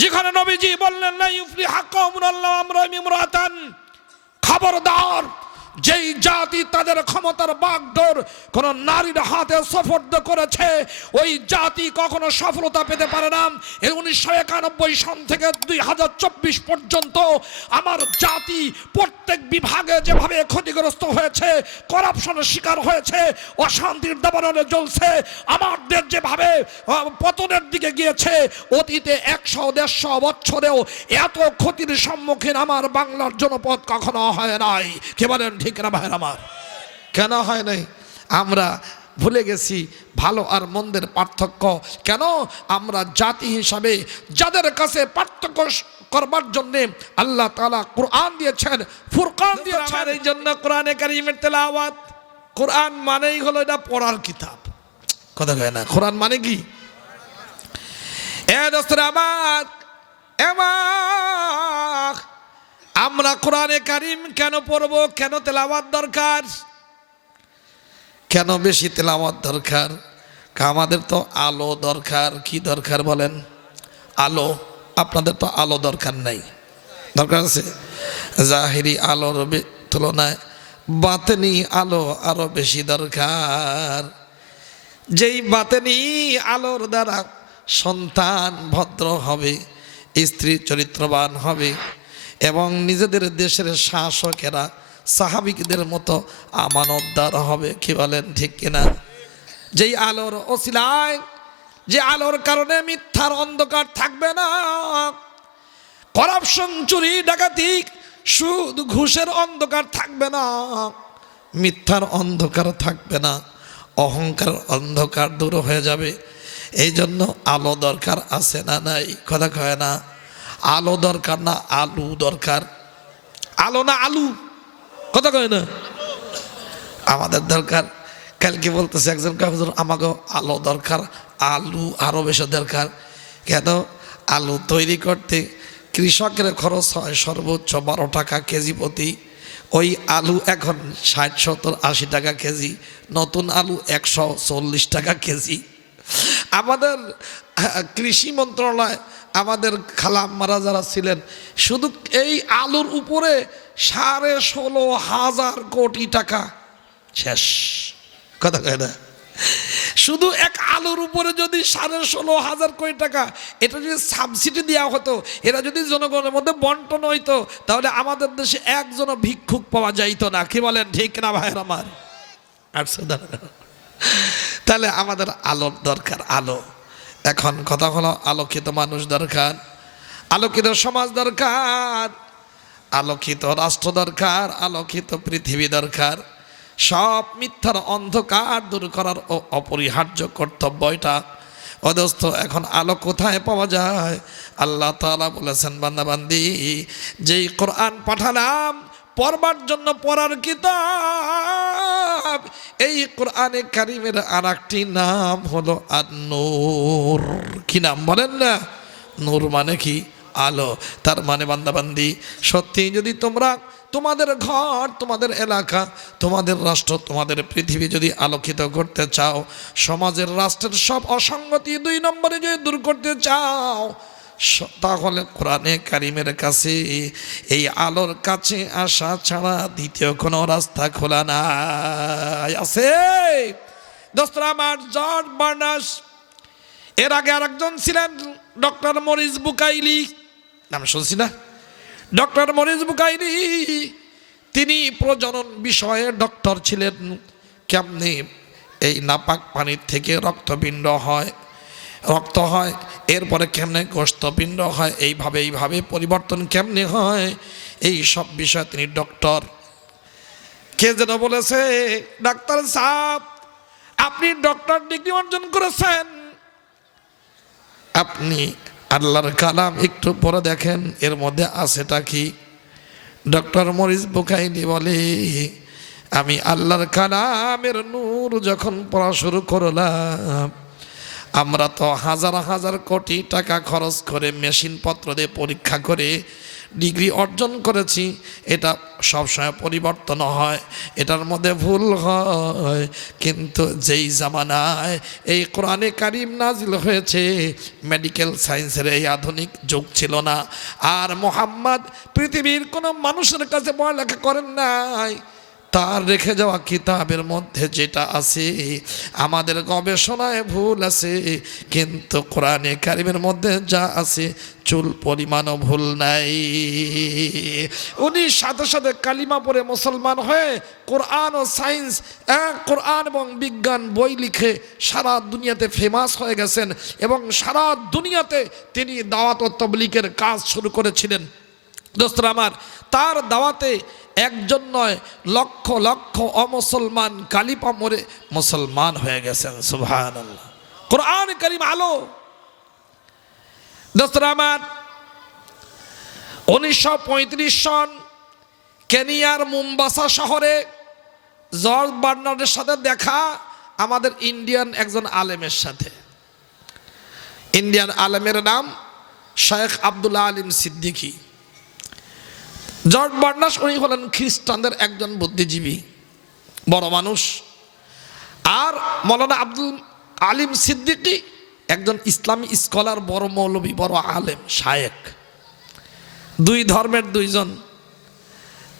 যেখানে নবীজি বললেন লা ইউফলিহু কওমুন আল্লাহু আমরাহুম ইমরাতান, খবরদার যেই জাতি তাদের ক্ষমতার বাগডোর কোন নারীর হাতে সুপর্দ করেছে ওই জাতি কখনো সফলতা পেতে পারে না। এই 1991 সন থেকে 2024 পর্যন্ত আমার জাতি প্রত্যেক বিভাগে যেভাবে ক্ষতিগ্রস্ত হয়েছে, করাপশনের শিকার হয়েছে, অশান্তির দাবানলে জ্বলছে, আমার দেশ যেভাবে পতনের দিকে গিয়েছে, অতীতে 100-150 বছরেও এত ক্ষতির সম্মুখীন আমার বাংলার জনপদ কখনো হয় নাই। কে বলেন ঠিক না ভাইরা আমার? কেন হয় নাই? আমরা ভুলে গেছি ভালো আর মন্দের পার্থক্য। কেন? আমরা জাতি হিসাবে যাদের কাছে পার্থক্য করবার জন্য আল্লাহ তাআলা কোরআন দিয়েছেন, ফুরকান দিয়েছেন। এই জন্য কোরআনে কারীমের তেলাওয়াত, কোরআন মানেই হলো এটা পড়ার কিতাব। কথা কয় না? কোরআন মানে কি? দোস্তরা আমার, আমরা কোরআনে কারীম কেন পড়ব? কেন তেলাওয়াত দরকার? কেন বেশি তেলাওয়াত দরকার? আমাদের তো আলো দরকার। কি দরকার বলেন? আলো। আপনাদের তো আলো দরকার নাই। দরকার আছে? জাহিরি আলোর তুলনায় বাতেনি আলো আরো বেশি দরকার। যেই বাতেনি আলোর দ্বারা সন্তান ভদ্র হবে, স্ত্রী চরিত্রবান হবে এবং নিজেদের দেশের শাসকেরা সাহাবিকদের মতো আমানতদার হবে। কি বলেন ঠিক কিনা? যেই আলোর ওসিলায়, যে আলোর কারণে মিথ্যার অন্ধকার থাকবে না, করাপশন, চুরি, ডাকাতি, সুদ, ঘুষের অন্ধকার থাকবে না, মিথ্যার অন্ধকার থাকবে না, অহংকার অন্ধকার দূর হয়ে যাবে। এই জন্য আলো দরকার আছে না নাই? কথা কয় না? আলো দরকার না আলু দরকার? আলো না আলু? কথা কয় না? আমাদের দরকার। কালকে বলতেছে একজন হুজুর আমাকে আলো দরকার, আলু আরো বেশি দরকার। কেন? আলু তৈরি করতে কৃষকের খরচ হয় সর্বোচ্চ 12 টাকা কেজি প্রতি। ওই আলু এখন 60, 70, 80 টাকা কেজি। নতুন আলু 140 টাকা কেজি। আমাদের কৃষি মন্ত্রণালয়, আমাদের খালাম্মারা যারা ছিলেন, শুধু এই আলুর উপরে 16,500 কোটি টাকা শেষ। কথা কয় না? শুধু এক আলুর উপরে যদি 16,500 কোটি টাকা, এটা যদি সাবসিডি দেওয়া হতো, এরা যদি জনগণের মধ্যে বন্টন হইতো, তাহলে আমাদের দেশে একজনও ভিক্ষুক পাওয়া যাইতো না। কি বলেন ঠিক না ভাইয়ের আমার? তাহলে আমাদের আলোর দরকার, আলো। এখন কথা হলো আলোকিত মানুষ দরকার, আলোকিত সমাজ দরকার, আলোকিত রাষ্ট্র দরকার, আলোকিত পৃথিবী দরকার। সব মিথ্যার অন্ধকার দূর করার অপরিহার্য কর্তব্য এটা। অদস্ত এখন আলো কোথায় পাওয়া যায়? আল্লাহ তাআলা বলেছেন, বান্দাবান্দি যেই কোরআন পাঠালাম পড়বার জন্য, পড়ার কিতাব, এই কোরআনে কারীমের আরেকটি নাম হলো আন-নূর। কি নাম বলেন না? নূর মানে কি? আলো। তার মানে বান্দাবান্দি সত্যি যদি তোমরা তোমাদের ঘর, তোমাদের এলাকা, তোমাদের রাষ্ট্র, তোমাদের পৃথিবী যদি আলোকিত করতে চাও, সমাজের, রাষ্ট্রের সব অসঙ্গতি 2 নম্বরে যদি দূর করতে চাও, তাহলে কোরআনে কারীমের কাছে, এই আলোর কাছে আসা ছাড়া দ্বিতীয় কোনো রাস্তা খোলা নাই। আছে দোস্তরা আমার, জর্জ বার্নাস, এর আগে আরেকজন ছিলেন ডক্টর মরিস বুকাইলি, নাম শুনছি না? ডক্টর মরিস বুকাইলি, তিনি প্রজনন বিষয়ে ডক্টর ছিলেন। কেমনে এই নাপাক পানির থেকে রক্তপিণ্ড হয়, রক্ত হয়, এরপরে কেমনে গোস্তপিণ্ড হয়, এইভাবে পরিবর্তন কেমনে হয়, এই সব বিষয়ে তিনি ডক্টর। কে যেন বলেছে, ডাক্তার সাহেব আপনি ডক্টর ডিগ্রি অর্জন করেছেন, আপনি আল্লাহর কালাম একটু পরে দেখেন এর মধ্যে আছেটা কি। ডক্টর মরিস বুকাইলি বলে, আমি আল্লাহর কালামের নূর যখন পড়া শুরু করলাম, আমরা তো হাজার হাজার কোটি টাকা খরচ করে মেশিনপত্র দিয়ে পরীক্ষা করে ডিগ্রি অর্জন করেছি, এটা সবসময় পরিবর্তন হয়, এটার মধ্যে ভুল হয়। কিন্তু যেই জামানায় এই কোরআনে কারিম নাজিল হয়েছে, মেডিকেল সায়েন্সের এই আধুনিক যুগ ছিল না। আর মুহাম্মদ পৃথিবীর কোনো মানুষের কাছে পড়ালেখা করেন নাই। তার রেখে যাওয়া কিতাবের মধ্যে যেটা আছে, আমাদের গবেষণায় ভুল আছে, কিন্তু কোরআনে কারিমের মধ্যে যা আছে চুল পরিমাণও ভুল নাই। উনি সাথে সাথে কালিমা পড়ে মুসলমান হয়ে কোরআন ও সায়েন্স, কোরআন এবং বিজ্ঞান বই লিখে সারা দুনিয়াতে ফেমাস হয়ে গেছেন এবং সারা দুনিয়াতে তিনি দাওয়াত ও তাবলীগের কাজ শুরু করেছিলেন। দোস্তরা আমার, তার দাওয়াতে একজন নয়, লক্ষ লক্ষ অমুসলমান কালিপা মরে মুসলমান হয়ে গেছেন। সুবহানাল্লাহ। কোরআন কারীম আলো। দোস্তরা আমার, 1935 সন কেনিয়ার মুম্বাসা শহরে জর্জ বার্নার্ডের সাথে দেখা আমাদের ইন্ডিয়ান একজন আলেমের সাথে। ইন্ডিয়ান আলেমের নাম শেখ আব্দুল্লাহ আলিম সিদ্দিকী। জর্জ বার্নার্ড উনি হলেন খ্রিস্টানদের একজন বুদ্ধিজীবী, বড় মানুষ। আর মৌলানা আব্দুল আলিম সিদ্দিকী একজন ইসলামী স্কলার, বড় মৌলবী, বড় আলেম, শায়েক। দুই ধর্মের দুইজন।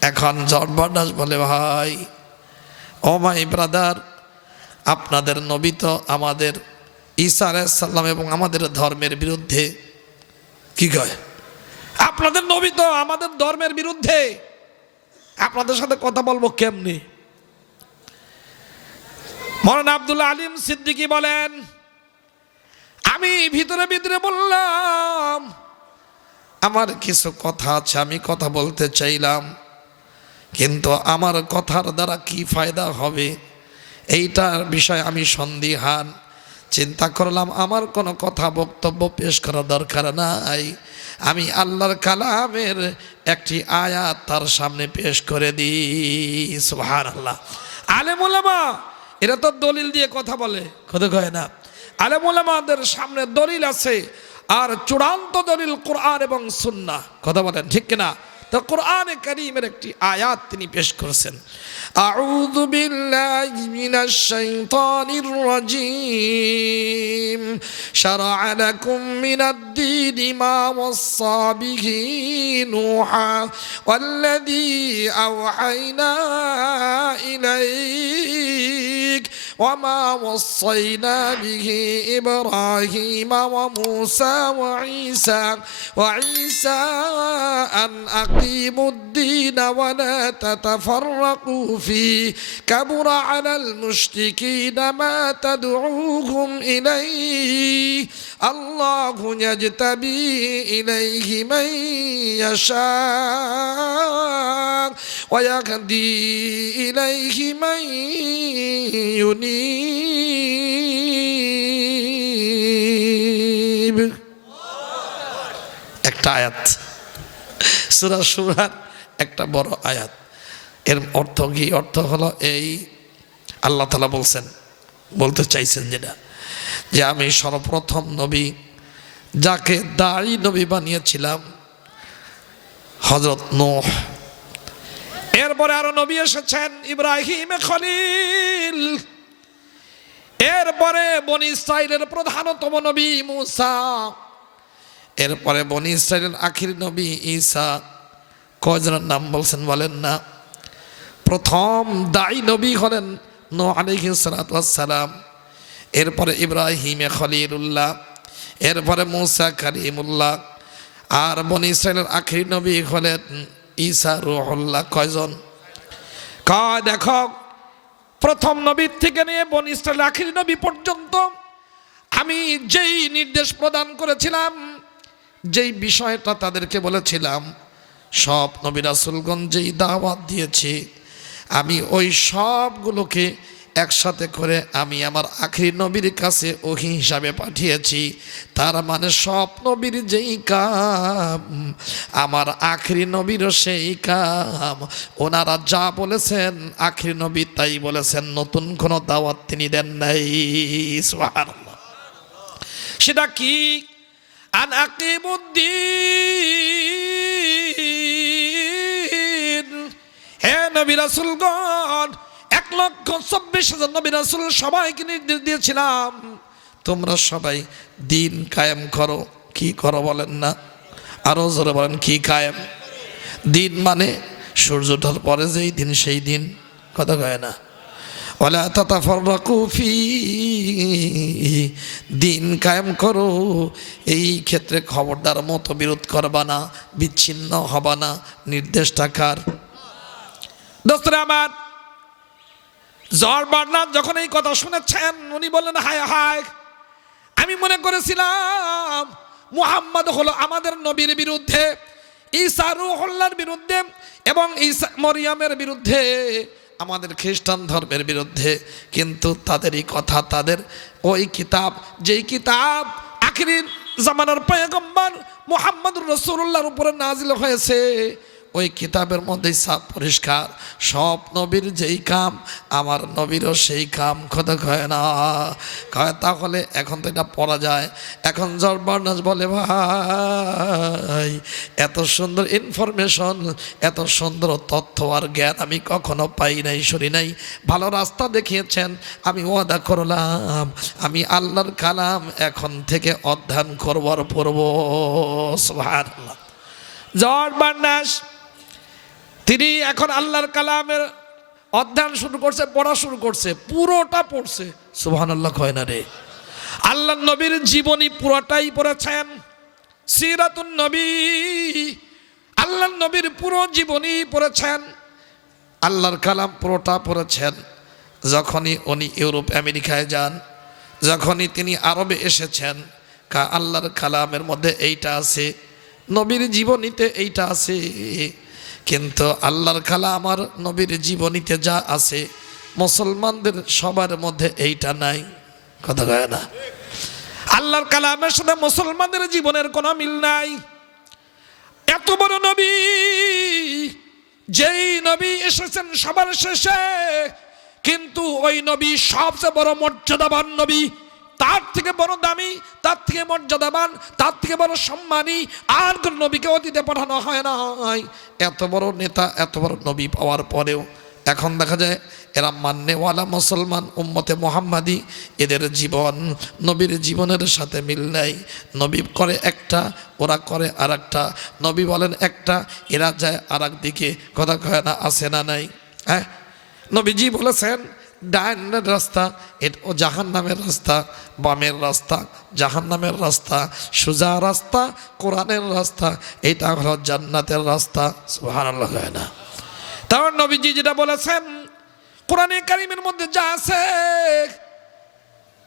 এখন জর্জ বার্নার্ড বলে, ভাই ও মাই ব্রাদার, আপনাদের নবী তো আমাদের ঈসা আলাইহিস সালাম এবং আমাদের ধর্মের বিরুদ্ধে। কি কয়? আপনাদের নবী তো আমাদের ধর্মের বিরুদ্ধে, আপনাদের সাথে কথা বলবো কেমনি? মৌলানা আব্দুল আলিম সিদ্দিকী বলেন, আমি ভিতরে ভিতরে বললাম আমার কিছু কথা আছে, আমি কথা বলতে চাইলাম, কিন্তু আমার কথার দ্বারা কি ফায়দা হবে এইটার বিষয়ে আমি সন্দিহান। চিন্তা করলাম আমার কোনো কথা বক্তব্য পেশ করার দরকার নাই, আমি আল্লাহর কালামের একটি আয়াত তার সামনে পেশ করে দিই। সুবহানাল্লাহ। আলেম ওলামা এরা তো দলিল দিয়ে কথা বলে, কথা কয় না। আলেম ওলামাদের সামনে দলিল আছে, আর চূড়ান্ত দলিল কোরআন এবং সুন্নাহ। কথা বলেন ঠিক কিনা? তো কোরআনে কারীমের একটি আয়াত তিনি পেশ করেছেন। আউযু বিল্লাহি মিনাশ শাইতানির রাজীম। শারআ লাকুম মিনাদ-দীনি মা ওয়াসসা বিহি নূহা ওয়াল্লাযী আওহাইনা ইলাইক ওয়া মা ওয়াসাইনা বিহি ইব্রাহিমা ওয়া মূসা ওয়া ঈসা আন আকিমুদ-দীনা ওয়া লা তাতাফাররাকু فيه كبر على المشركين ما تدعوهم إليه الله يجتبي إليه من يشاء ويهدي إليه من ينيب। একটা আয়াত, সূরা শুরার একটা বড় আয়াত। এর অর্থ কি? অর্থ হলো এই, আল্লাহ তাআলা বলতে চাইছেন যেটা, যে আমি সর্বপ্রথম নবী যাকে দাঈ নবী বানিয়েছিলাম হযরত নূহ। এরপরে আরো নবী এসেছেন, ইব্রাহিম খলিল। এরপরে বনি ইসরাইলের প্রধানতম নবী মূসা। এরপরে বনি ইসরাইলের আখির নবী ঈসা। কয়জনের নাম বলছেন বলেন না? প্রথম দাঈ নবী হলেন নূহ আলাইহিস সালাতু ওয়াস সালাম, এরপরে ইব্রাহিম খলিলুল্লাহ, এরপরে মূসা কালিমুল্লাহ, আর বনি ইসরাইলের আখির নবী হলেন ঈসা রূহুল্লাহ। কয়জন? দেখো, প্রথম নবীর থেকে নিয়ে বনি ইসরাইলের আখির নবী পর্যন্ত আমি যেই নির্দেশ প্রদান করেছিলাম, যেই বিষয়টা তাদেরকে বলেছিলাম, সব নবী রাসূলগণ যেই দাওয়াত দিয়েছি, আমি ওই সবগুলোকে একসাথে করে আমি আমার আখির নবীর কাছে ওহী হিসাবে পাঠিয়েছি। তার মানে সব নবীর যেই কাম, আমার আখির নবীরও সেই কাম। ওনারা যা বলেছেন আখির নবী তাই বলেছেন, নতুন কোনো দাওয়াত তিনি দেন নাই। সুবহানাল্লাহ। সেটা কি? আন আকিমুদ্দিন নবী রাসূলগণ 1,24,000 নবী রাসূল সবাইকে নির্দেশ দিয়েছিলাম, তোমরা সবাই দিন কায়েম করো। কি করো বলেন না? আরো জোরে বলেন, কি কায়েম? দিন মানে সূর্য ওঠার পরে যেই দিন সেই দিন, কথা কয় না? ওয়ালা তাতাফাররাকু ফীহি, দিন কায়েম করো। এই ক্ষেত্রে খবরদার মতবিরোধ করবা না, বিচ্ছিন্ন হবা না। নির্দেশটা কার? দোস্তরা আমার, জরবারনাথ যখন এই কথা শুনেছেন উনি বললেন, হায় হায়, আমি মনে করেছিলাম মুহাম্মদ হলো আমাদের নবীর বিরুদ্ধে, ঈসা রূহুল্লাহর বিরুদ্ধে এবং ঈসা মরিয়মের বিরুদ্ধে, আমাদের খ্রিস্টান ধর্মের বিরুদ্ধে। কিন্তু তাদেরই কথা, তাদের ওই কিতাব, যেই কিতাব আখিরি জামানার পয়গম্বর মুহাম্মদুর রাসূলুল্লাহর উপরে নাজিল হয়েছে, ওই কিতাবের মধ্যেই সাফ পরিষ্কার, সব নবীর যেই কাম আমার নবীরও সেই কাম। কথা কয় না? কয় তাহলে এখন তো এটা পড়া যায়। এখন জরবারনাজ বলে, ভাই এত সুন্দর ইনফরমেশন, এত সুন্দর তথ্য আর জ্ঞান আমি কখনো পাই নাই, শুনি নাই। ভালো রাস্তা দেখিয়েছেন, আমি ওয়াদা করলাম আমি আল্লাহর কালাম এখন থেকে অধ্যয়ন করবার পড়ব। সুবহানাল্লাহ। জরবারনাজ তিনি এখন আল্লাহর কালামের অধ্যয়ন শুরু করছে, পড়া শুরু করছে, পুরোটা পড়ছে। সুবহানাল্লাহ কয় না রে? আল্লাহর নবীর জীবনী পুরোটাই পড়েছেন, সিরাতুন নবী, আল্লাহর নবীর পুরো জীবনী পড়েছেন, আল্লাহর কালাম পুরোটা পড়েছেন। যখনই উনি ইউরোপ আমেরিকায় যান, যখনই তিনি আরবে এসেছেন, আল্লাহর কালামের মধ্যে এইটা আছে, নবীর জীবনীতে এইটা আছে। কিন্তু আল্লাহর কালাম আমার নবীর জীবনীতে যা আছে মুসলমানদের সবার মধ্যে এইটা নাই। কথা কয় না? আল্লাহর কালামের সাথে মুসলমানদের জীবনের কোনো মিল নাই। এত বড় নবী, যেই নবী এসেছেন সবার শেষে, কিন্তু ওই নবী সবচেয়ে বড় মর্যাদাবান নবী, তার থেকে বড় দামি, তার থেকে মর্যাদাবান, তার থেকে বড় সম্মানী আর কোন নবীকে অতীতে পাঠানো হয় না। এত বড় নেতা, এত বড় নবী পাওয়ার পরেও এখন দেখা যায় এরা মান্যওয়ালা মুসলমান উম্মতে মুহাম্মাদি, এদের জীবন নবীর জীবনের সাথে মিল নাই। নবী করে একটা, ওরা করে আর একটা। নবী বলেন একটা, এরা যায় আর এক দিকে। কথা কয় না? আছে না নাই? হ্যাঁ, নবীজি বলেছেন ডাইনের রাস্তা ও জাহান্নামের রাস্তা, বামের রাস্তা জাহান্নামের রাস্তা, সোজা রাস্তা কোরআনের রাস্তা, এটা হলো জান্নাতের রাস্তা। সুবহানাল্লাহ কয় না? তার নবীজি যেটা বলেছেন কোরআনে কারীমের মধ্যে যা আছে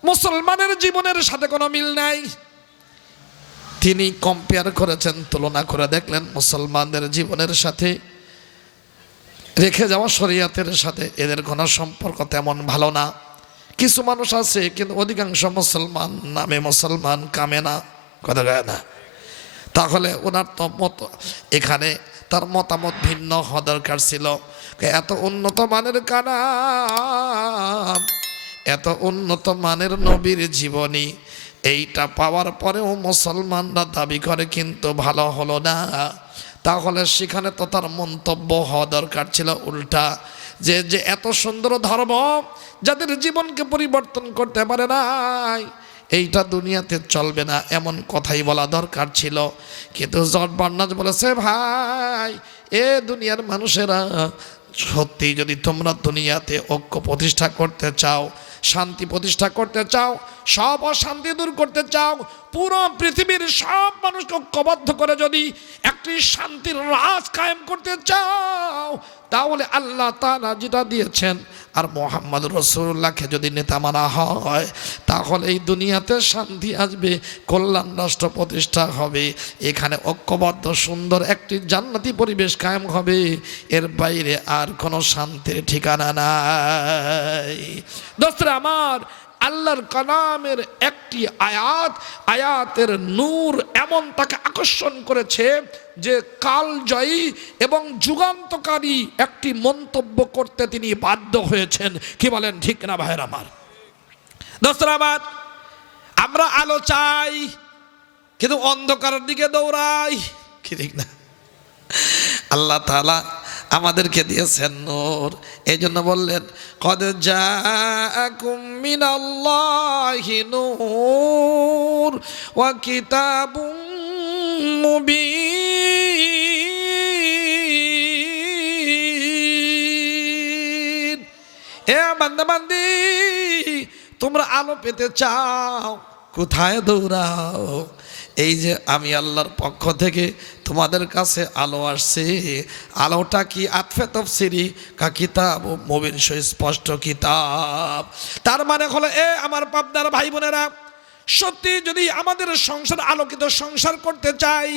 মুসলমানের জীবনের সাথে কোনো মিল নাই। তিনি কম্পেয়ার করেছেন, তুলনা করে দেখলেন মুসলমানদের জীবনের সাথে রেখে যাওয়া শরীয়তের সাথে এদের কোনো সম্পর্ক তেমন ভালো না। কিছু মানুষ আছে কিন্তু অধিকাংশ মুসলমান নামে মুসলমান, কামে না। কথা কয় না? তাহলে ওনার তো মত, এখানে তার মতামত ভিন্ন হওয়া দরকার ছিল। এত উন্নত মানের কালাম, এত উন্নত মানের নবীর জীবনী, এইটা পাওয়ার পরেও মুসলমানরা দাবি করে কিন্তু ভালো হলো না। তাহলে সেখানে তো তার মন্তব্য হওয়া দরকার ছিল উল্টা, যে যে এত সুন্দর ধর্ম যাদের জীবনকে পরিবর্তন করতে পারে নাই, এইটা দুনিয়াতে চলবে না, এমন কথাই বলা দরকার ছিল। কিন্তু জরবারনাজ বলেছে, ভাই এ দুনিয়ার মানুষেরা, সত্যি যদি তোমরা দুনিয়াতে ঐক্য প্রতিষ্ঠা করতে চাও, শান্তি প্রতিষ্ঠা করতে চাও, সব অশান্তি দূর করতে চাও, পুরো পৃথিবীর সব মানুষকে ঐক্যবদ্ধ করে যদি একটি শান্তির রাজ কায়েম করতে চাও, তাহলে আল্লাহ তাআলা যেটা দিয়েছেন আর মুহাম্মদ রাসূলুল্লাহকে যদি নেতা মানা হয়, তাহলে এই দুনিয়াতে শান্তি আসবে, কল্যাণ রাষ্ট্র প্রতিষ্ঠা হবে, এখানে ঐক্যবদ্ধ সুন্দর একটি জান্নাতি পরিবেশ কায়েম হবে। এর বাইরে আর কোনো শান্তির ঠিকানা নাই। দোস্তরা আমার, আল্লাহর কালামের একটি আয়াত, আয়াতের নূর এমন তাকে আকর্ষণ করেছে যে কালজয়ী এবং যুগান্তকারী একটি মন্তব্য করতে তিনি বাধ্য হয়েছেন। কি বলেন ঠিক না ভাইয়ের আমার? দোস্তরা আমার, আমরা আলো চাই কিন্তু অন্ধকারের দিকে দৌড়াই, কি ঠিক না? আল্লাহ তাআলা আমাদেরকে দিয়েছেন নূর। এই জন্য বললেন কদ জাআকুম মিনাল্লাহি নূর ওয়া কিতাবুম মুবিন। এ বান্দা বান্দি, তোমরা আলো পেতে চাও, কোথায় দৌড়াও? এই যে আমি আল্লাহর পক্ষ থেকে তোমাদের কাছে আলো আসছে। আলোটা কি? আতফে তাফসীরি কা কিতাব মুবিন, সুস্পষ্ট কিতাব। তার মানে হলো আমার পাবনার ভাই বোনেরা, সত্যি যদি আমাদের সংসার আলোকিত সংসার করতে চাই,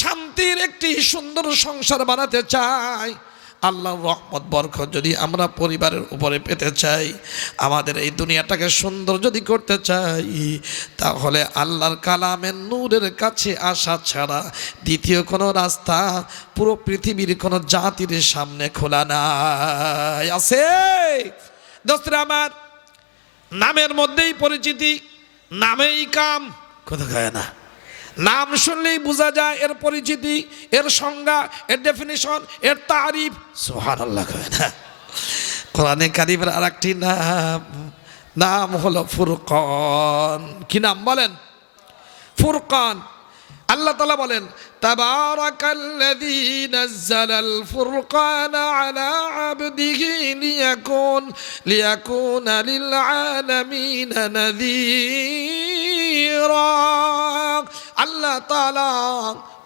শান্তির একটি সুন্দর সংসার বানাতে চাই, আল্লাহর রহমত বরকত যদি আমরা পরিবারের উপরে পেতে চাই, আমাদের এই দুনিয়াটাকে সুন্দর যদি করতে চাই, তাহলে আল্লাহর কালামের নূরের কাছে আসা ছাড়া দ্বিতীয় কোনো রাস্তা পুরো পৃথিবীর কোনো জাতির সামনে খোলা নাই। আছে দোস্তরা আমার, নামের মধ্যেই পরিচিতি, নামেই কাম, কথা কয় না। নাম শুনলেই বোঝা যায় এর পরিচিতি, এর সংজ্ঞা, এর ডেফিনিশন, এর তারিফ। সুবহানাল্লাহ কয় না। কোরআনে কারীমের আরেকটি নাম হলো ফুরকান। কি নাম বলেন? ফুরকান। আল্লাহ তাআলা বলেন তাবারাকাল্লাযী নাযালাল ফুরকানা আলা আবদিহি লিয়াকুনা লিল আলামিনা নাযীরা। আল্লাহ তাআলা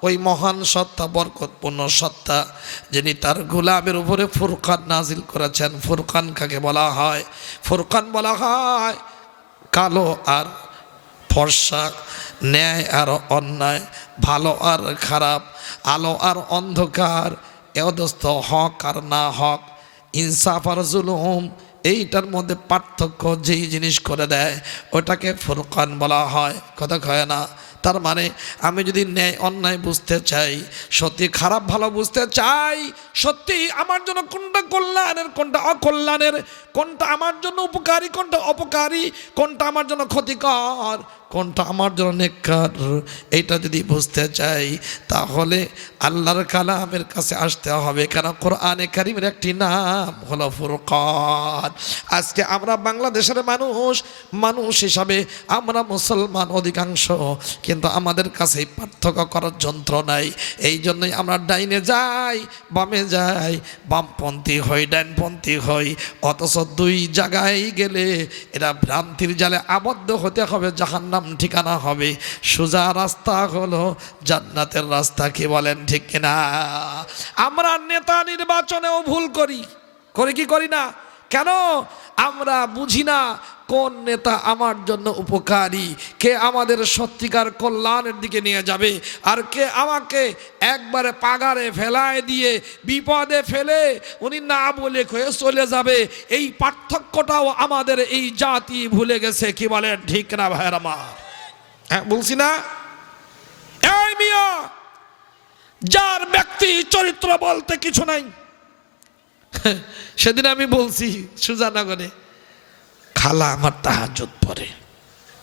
ওই মহান সত্তা, বরকতপূর্ণ সত্তা, যিনি তার গোলামের উপরে ফুরকান নাজিল করেছেন। ফুরকান কাকে বলা হয়? ফুরকান বলা হয় কালো আর ফর্সা, ন্যায় আর অন্যায়, ভালো আর খারাপ, আলো আর অন্ধকার, এদস্ত হক আর না হক, ইনসাফ আর জুলুম, এইটার মধ্যে পার্থক্য যেই জিনিস করে দেয় ওটাকে ফুরকান বলা হয়। কথা কয় না। তার মানে আমি যদি ন্যায় অন্যায় বুঝতে চাই, সত্যি খারাপ ভালো বুঝতে চাই, সত্যি আমার জন্য কোনটা কল্যাণের কোনটা অকল্যাণের, কোনটা আমার জন্য উপকারী কোনটা অপকারী, কোনটা আমার জন্য ক্ষতিকর কোনটা আমার জন্য নেককার, এইটা যদি বুঝতে চাই তাহলে আল্লাহর কালামের কাছে আসতে হবে। কেন? কোরআনে কারীমের একটি নাম হলো ফুরকান। আজকে আমরা বাংলাদেশের মানুষ হিসাবে আমরা মুসলমান অধিকাংশ, কিন্তু আমাদের কাছে পার্থক্য করার যন্ত্র নাই। এই জন্যই আমরা ডাইনে যাই, বামে যাই, বামপন্থী হই, ডাইনপন্থী হই, অথচ দুই জায়গায় গেলে এরা ভ্রান্তির জালে আবদ্ধ হতে হবে, জাহান্নাম ঠিকানা হবে। সোজা রাস্তা হলো জান্নাতের রাস্তা। কি বলেন ঠিক কিনা? আমরা নেতা নির্বাচনেও ভুল করি কি করি না? কেন? আমরা বুঝি না কোন নেতা আমার জন্য উপকারী, কে আমাদের সত্যিকার কল্যাণের দিকে নিয়ে যাবে, আর কে আমাকে একবারে পাগারে ফেলায় দিয়ে বিপদে ফেলে উনি না বলে কয়ে চলে যাবে। এই পার্থক্যটাও আমাদের এই জাতি ভুলে গেছে। কি বলেন ঠিক না ভাইয়ের আমার? হ্যাঁ বলছি না? এই মিয়া, যার ব্যক্তি চরিত্র বলতে কিছু নাই, সেদিন আমি বলছি সুজানগরে, খালা আমার তাহাজ্জুদ পড়ে।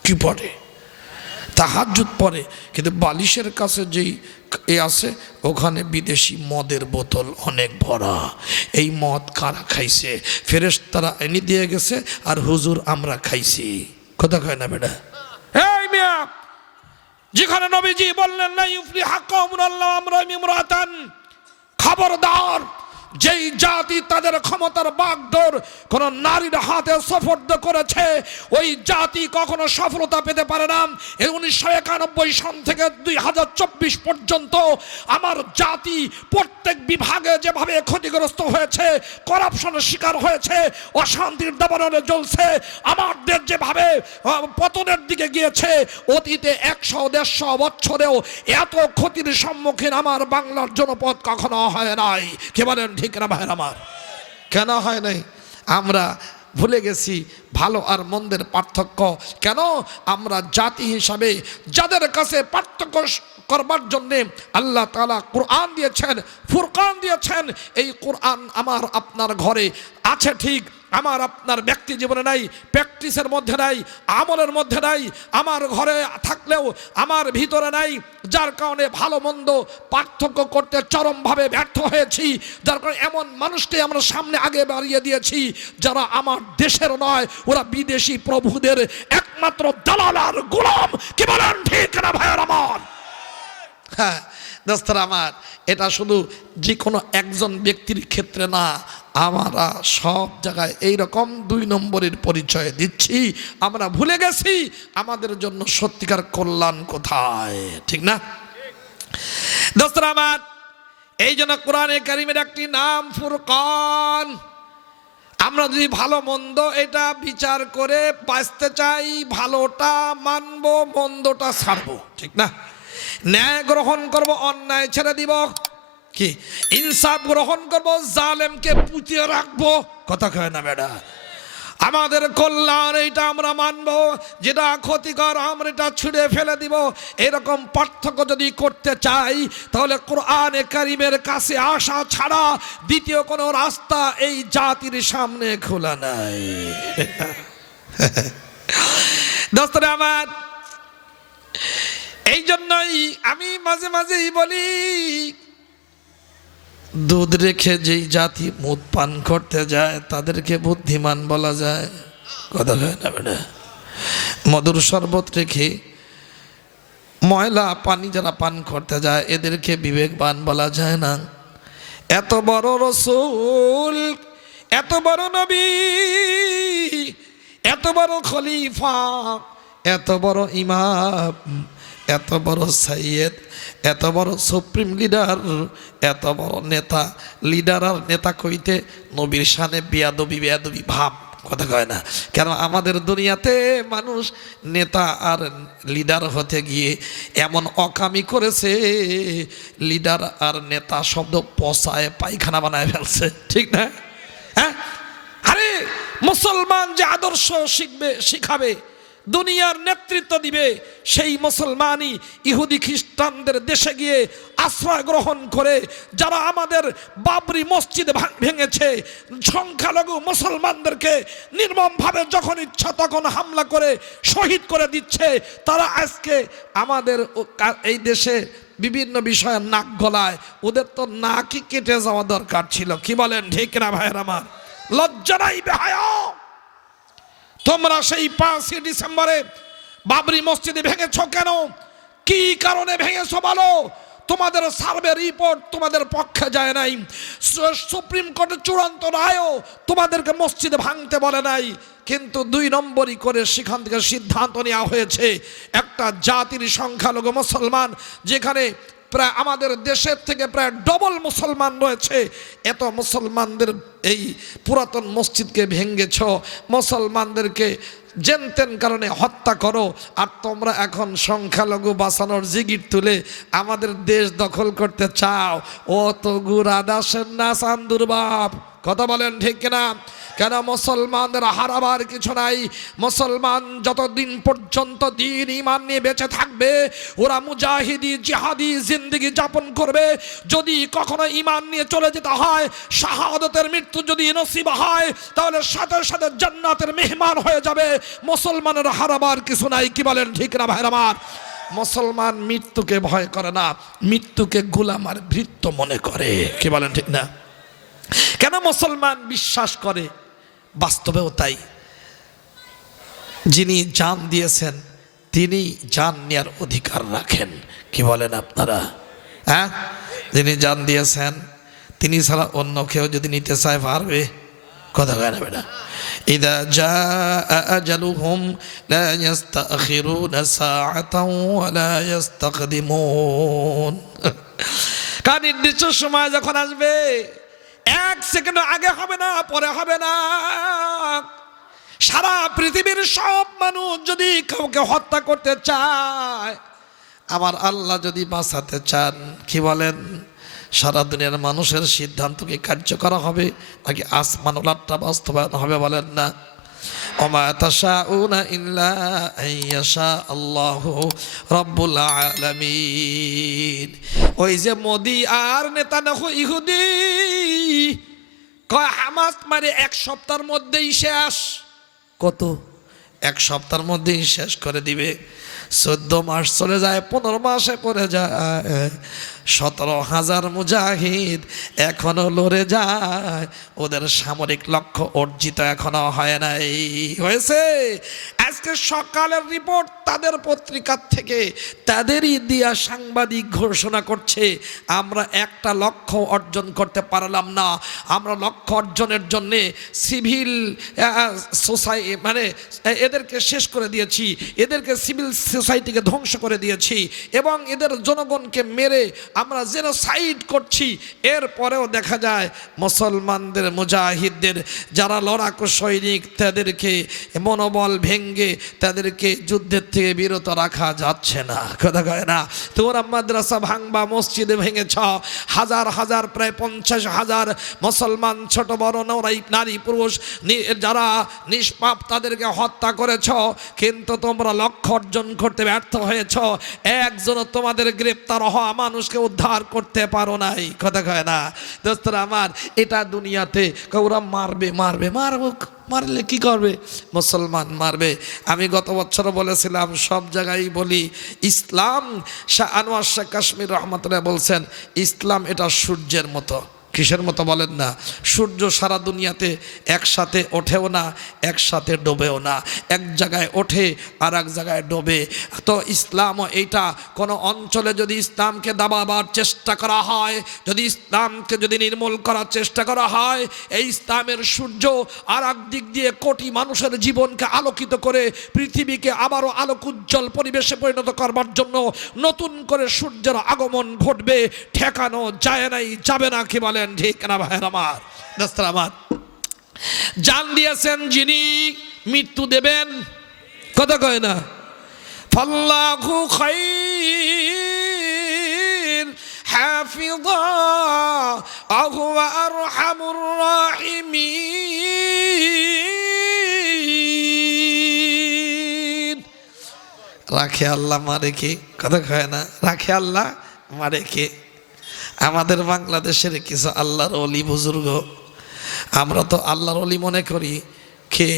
কি পড়ে? তাহাজ্জুদ পড়ে, কিন্তু বালিশের কাছে যেই আছে ওখানে বিদেশি মদের বোতল অনেক ভরা। এই মদ কারা খাইছে? ফেরেশতারা এনে দিয়ে গেছে, আর হুজুর আমরা খাইছি। কথা কয় না বেটা? এই মিয়া, যেখানে নবীজি বললেন না ইউফলিহু কওমুন আল্লাহ আমরাহুম ইমরাতান, খবরদার যেই জাতি তাদের ক্ষমতার বাগডোর কোন নারীর হাতে সুপর্দ করেছে, ওই জাতি কখনো সফলতা পেতে পারে না। এই 1991 সন থেকে 2024 পর্যন্ত আমার জাতি প্রত্যেক বিভাগে যেভাবে ক্ষতিগ্রস্ত হয়েছে, করাপশনের শিকার হয়েছে, অশান্তির দাবানলে জ্বলছে, আমার দেশ যেভাবে পতনের দিকে গিয়েছে, অতীতে 100-150 বছরেও এত ক্ষতির সম্মুখীন আমার বাংলার জনপদ কখনো হয় নাই। কে বলেন ঠিক না ভাইয়ের আমার? কেন হয় নাই? আমরা ভুলে গেছি ভালো আর মন্দের পার্থক্য। কেন? আমরা জাতি হিসাবে যাদের কাছে পার্থক্য করবার জন্য আল্লাহ তাআলা কোরআন দিয়েছেন, ফুরকান দিয়েছেন। এই কোরআন আমার আপনার ঘরে আছে ঠিক, আমার আপনার ব্যক্তি জীবনে নাই, প্র্যাকটিসের মধ্যে নাই, আমলের মধ্যে নাই, আমার ঘরে থাকলেও আমার ভিতরে নাই, যার কারণে ভালো মন্দ পার্থক্য করতে চরমভাবে ব্যর্থ হয়েছি। যার কারণে এমন মানুষকে আমরা সামনে আগে বাড়িয়ে দিয়েছি যারা আমার দেশের নয়, ওরা বিদেশি প্রভুদের একমাত্র দালাল আর গোলাম। কি বলেন ঠিক না ভাইয়ের আমার? হ্যাঁ দোস্তরা আমার, এটা শুধু যে কোনো একজন ব্যক্তির ক্ষেত্রে না, আমরা সব জায়গায় এইরকম 2 নম্বরের পরিচয় দিচ্ছি। আমরা ভুলে গেছি আমাদের জন্য সত্যিকার কল্যাণ কোথায়, ঠিক না দোস্তরা আমার? এই জন্য কোরআনে কারিমের একটি নাম ফুরকান। আমরা যদি ভালো মন্দ এটা বিচার করে বাঁচতে চাই, ভালোটা মানবো, মন্দটা ছাড়বো, ঠিক না? ন্যায় গ্রহণ করব, অন্যায় ছেড়ে দিব, কি ইনসাফ গ্রহণ করব, জালেমকে পুঁতিয়ে রাখবো, কথা কয় না বেটা? আমাদের কল্যাণ এইটা আমরা মানবো, যেটা ক্ষতিকর আমরা এটা ছুঁড়ে ফেলে দিব। এরকম পার্থক্য যদি করতে চাই তাহলে কোরআনে কারিমের কাছে আসা ছাড়া দ্বিতীয় কোনো রাস্তা এই জাতির সামনে খোলা নাই। দোস্তরা আমার, এই জন্যই আমি মাঝে মাঝেই বলি, দুধ রেখে যেই জাতি মদ পান করতে যায় তাদেরকে বুদ্ধিমান বলা যায়, কথা হয় না বেটা? মধুর শরবত রেখে ময়লা পানি যারা পান করতে যায় এদেরকে বিবেকবান বলা যায় না। এত বড় রসূল, এত বড় নবী, এত বড় খলিফা, এত বড় ইমাম, এত বড় সাইয়েদ, এত বড় সুপ্রিম লিডার, এত বড় নেতা, লিডার আর নেতা কইতে নবীর শানে বেয়াদবি বেয়াদবি ভাব, কথা কয় না? কেন আমাদের দুনিয়াতে মানুষ নেতা আর লিডার হতে গিয়ে এমন অকামি করেছে, লিডার আর নেতা শব্দ পচায় পায়খানা বানায় ফেলছে, ঠিক না? হ্যাঁ, আরে মুসলমান যে আদর্শ শিখবে, শিখাবে, দুনিয়ার নেতৃত্ব দিবে, সেই মুসলমানই ইহুদি খ্রিস্টানদের দেশে গিয়ে আশ্রয় গ্রহণ করে যারা আমাদের বাবরি মসজিদ ভেঙেছে, সংখ্যালঘু মুসলমানদেরকে নির্মমভাবে যখন ইচ্ছা তখন হামলা করে শহীদ করে দিচ্ছে, তারা আজকে আমাদের এই দেশে বিভিন্ন বিষয়ে নাক গলায়। ওদের তো নাকই কেটে যাওয়া দরকার ছিল, কি বলেন ঠিক না ভাইয়ের আমার? লজ্জা নাই বেহায়া? তোমরা সেই 5 ডিসেম্বরে বাবরি মসজিদে ভেঙেছ কেন? কি কারণে ভেঙেছো বলো? তোমাদের সার্ভে রিপোর্ট তোমাদের পক্ষে যায় নাই, সুপ্রিম কোর্টের চূড়ান্ত রায়ও তোমাদেরকে মসজিদে ভাঙতে বলে নাই, কিন্তু 2 নম্বরই করে সেখান থেকে সিদ্ধান্ত নেওয়া হয়েছে একটা জাতির সংখ্যালঘু মুসলমান, যেখানে প্রায় আমাদের দেশের থেকে প্রায় ডবল মুসলমান রয়েছে, এত মুসলমানদের এই পুরাতন মসজিদকে ভেঙেছ, মুসলমানদেরকে জেনতেন কারণে হত্যা করো, আর তোমরা এখন সংখ্যালঘু বাঁচানোর জিগির তুলে আমাদের দেশ দখল করতে চাও। ও তো গুড়া দাসের না চান্দুর বাপ, কথা বলেন ঠিক না? কেন মুসলমানদের হারাবার কিছু নাই। মুসলমান যতদিন পর্যন্ত দিন ইমান নিয়ে বেঁচে থাকবে ওরা মুজাহিদি জিহাদি জিন্দেগি যাপন করবে। যদি কখনো ইমান নিয়ে চলে যেতে হয়, শাহাদতের মৃত্যু যদি নসিব হয়, তাহলে সাথে সাথে জান্নাতের মেহমান হয়ে যাবে। মুসলমানের হারাবার কিছু নাই, কি বলেন ঠিক না ভাইরা আমার? মুসলমান মৃত্যুকে ভয় করে না, মৃত্যুকে গোলামার ভৃত্য মনে করে, কি বলেন ঠিক না? কেন মুসলমান বিশ্বাস করে, বাস্তবেও তাই, যিনি জান দিয়েছেন তিনি জান নেওয়ার অধিকার রাখেন, কি বলেন আপনারা? হ্যাঁ, যিনি জান দিয়েছেন তিনি ছাড়া অন্য কেউ যদি নিতে চায় পারবে, কথা কয় না বেটা? ইদা জাআ আজালুহুম লা ইস্তাখিরুনা সাআতাও ওয়া লা ইস্তাকদিমুন। কার নির্দিষ্ট সময় যখন আসবে 1 সেকেন্ড আগে হবে না, পরে হবে না। সারা পৃথিবীর সব মানুষ যদি কাউকে হত্যা করতে চায়, আমার আল্লাহ যদি বাঁচাতে চান, কি বলেন, সারা দুনিয়ার মানুষের সিদ্ধান্তকে কার্যকর হবে নাকি আসমানুল্লাহটা বাস্তবায়ন হবে বলেন না? ওমা তাশাউনা ইল্লা আইয়াশা আল্লাহু রাব্বুল আলামিন। ওই যে মোদি আর নেতানিয়াহু ইহুদি, কয় হামাস মারে 1 সপ্তাহের মধ্যেই শেষ। কত? 1 সপ্তাহের মধ্যেই শেষ করে দিবে। 14 মাস চলে যায়, 15 মাসে পড়ে যায়, 17,000 মুজাহিদ এখনো লড়ে যায়। ওদের সামরিক লক্ষ্য অর্জিত এখনো হয় নাই। হয়েছে? আজকে সকালের রিপোর্ট তাদের পত্রিকার থেকে, তাদেরই দিয়া সাংবাদিক ঘোষণা করছে, আমরা একটা লক্ষ্য অর্জন করতে পারলাম না। আমরা লক্ষ্য অর্জনের জন্যে সিভিল সোসাইটি মানে এদেরকে শেষ করে দিয়েছি, এদেরকে সিভিল সোসাইটিকে ধ্বংস করে দিয়েছি এবং এদের জনগণকে মেরে আমরা জেনোসাইড করছি। এরপরেও দেখা যায় মুসলমানদের মুজাহিদদের যারা লড়াকু সৈনিক, তাদেরকে মনোবল ভেঙ্গে তাদেরকে যুদ্ধের থেকে বিরত রাখা যাচ্ছে না। কথা কয় না? তোমরা মাদ্রাসা ভাঙবা, মসজিদে ভেঙেছ, হাজার হাজার প্রায় 50,000 মুসলমান ছোট বড় নারী পুরুষ যারা নিষ্পাপ তাদেরকে হত্যা করেছ, কিন্তু তোমরা লক্ষ্য অর্জন করতে ব্যর্থ হয়েছ। একজনও তোমাদের গ্রেপ্তার হওয়া মানুষকে উদ্ধার করতে পারো নাই। কথা কয় না? দোস্তরা আমার, এটা দুনিয়াতে ওরা মারবে মারবে মারলে কি করবে? মুসলমান মারবে। আমি গত বছর বলেছিলাম, সব জায়গায় বলি, ইসলাম, শাহ আনোয়ার শাহ কাশ্মীর রহমতুল্লাহ বলছেন, ইসলাম এটা সূর্যের মতো। কিসের মতো বলেন না? সূর্য সারা দুনিয়াতে একসাথে ওঠেও না, একসাথে ডোবেও না, এক জায়গায় ওঠে আর এক জায়গায় ডোবে। তো ইসলামও এইটা। কোনো অঞ্চলে যদি ইসলামকে দাবাবার চেষ্টা করা হয়, যদি ইসলামকে যদি নির্মূল করার চেষ্টা করা হয়, এই ইসলামের সূর্য আর এক দিক দিয়ে কোটি মানুষের জীবনকে আলোকিত করে পৃথিবীকে আবারও আলোক উজ্জ্বল পরিবেশে পরিণত করবার জন্য নতুন করে সূর্যের আগমন ঘটবে। ঠেকানো যায় নাই, যাবে না। কি বলেন ঠিক না ভাইয়ের আমার, দোস্তরা আমার? জান দিয়েছেন যিনি, মৃত্যু দেবেন। কথা কয় না? ফাল্লাহু খায়র হাফিযা ওয়া হুয়া আরহামুর রাহিমিন। রাখে আল্লাহ মারে কে? কথা কয় না? রাখে আল্লাহ মারে কে? আমাদের বাংলাদেশের কিছু আল্লাহর ওলি বুজুর্গ, আমরা তো আল্লাহর ওলি মনে করি কে?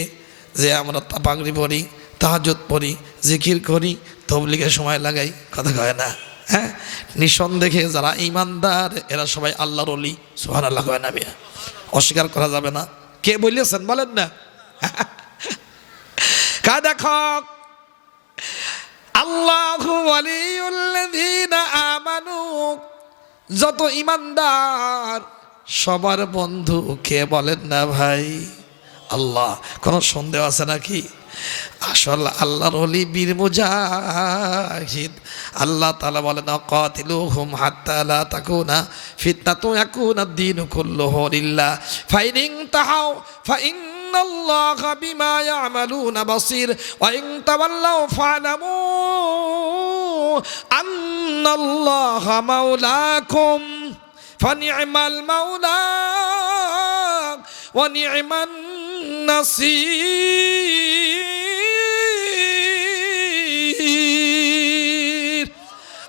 যে আমরা পাগড়ি পরি, তাহাজ্জুদ পড়ি, জিকির করি, তবলিগে সময় লাগাই। কথা কয় না? হ্যাঁ, নিঃসন্দেহে যারা ঈমানদার এরা সবাই আল্লাহর ওলি। সুবহানাল্লাহ কয় না? মিয়া অস্বীকার করা যাবে না। কে বলেছেন বলেন না? কা দেখো, আল্লাহু ওয়ালিউল্লাযীনা আমানু, যত ঈমানদার সবার বন্ধু কে বলেন না ভাই? আল্লাহ। কোনো সন্দেহ আছে নাকি? আসল আল্লাহর ওলি বীর মুজাহিদ। আল্লাহ তাআলা বলেন, কাতিলুহুম হাত্তা লা তাকুনা ফিতনাতুন ইয়াকুনাদ-দীনু কুল্লুহু লিল্লাহ ফাইন তাহাউ ফাইন্নাল্লাহা বিমা ইয়ামালুনা বাসীর ওয়া ইন তাওয়াল্লাউ ফা'লামু আন্নাল্লাহা মাওলাকুম ফানি'মাল মাওলা ওয়া নি'মান নাসীর।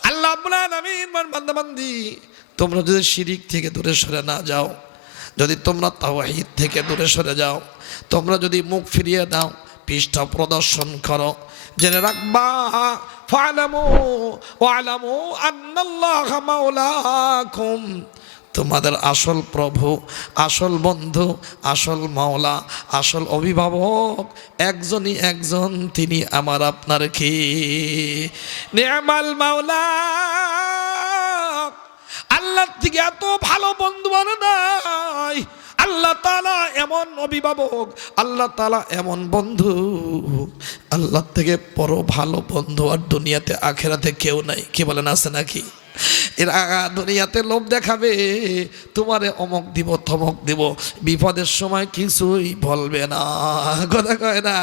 আল্লাহ রাব্বুল আলামিন বান্দাবান্দি, তোমরা যদি শিরিক থেকে দূরে সরে না যাও, যদি তোমরা তাওহীদ থেকে দূরে সরে যাও, তোমরা যদি মুখ ফিরিয়ে দাও, পৃষ্ঠা প্রদর্শন করো, জেনে রাখবা ফা'লামু ওয়া'লামু আন্নাল্লাহা মাওলাকুম, তোমাদের আসল প্রভু, আসল বন্ধু, আসল মাওলা, আসল অভিভাবক একজনই একজন, তিনি আমার আপনার কি? নি'মাল মাওলা। আল্লাহর থেকে এত ভালো বন্ধু আর নাই। আল্লাহ তাআলা এমন অভিভাবক, আল্লাহ তাআলা এমন বন্ধু, আল্লাহ থেকে বড় ভালো বন্ধু আর দুনিয়াতে আখেরাতে কেউ নাই। কি বলেন, আছে নাকি? এরা দুনিয়াতে লোভ দেখাবে, তোমারে অমক দিব থমক দিব, বিপদের সময় কিছুই বলবে না। কথা কয় না?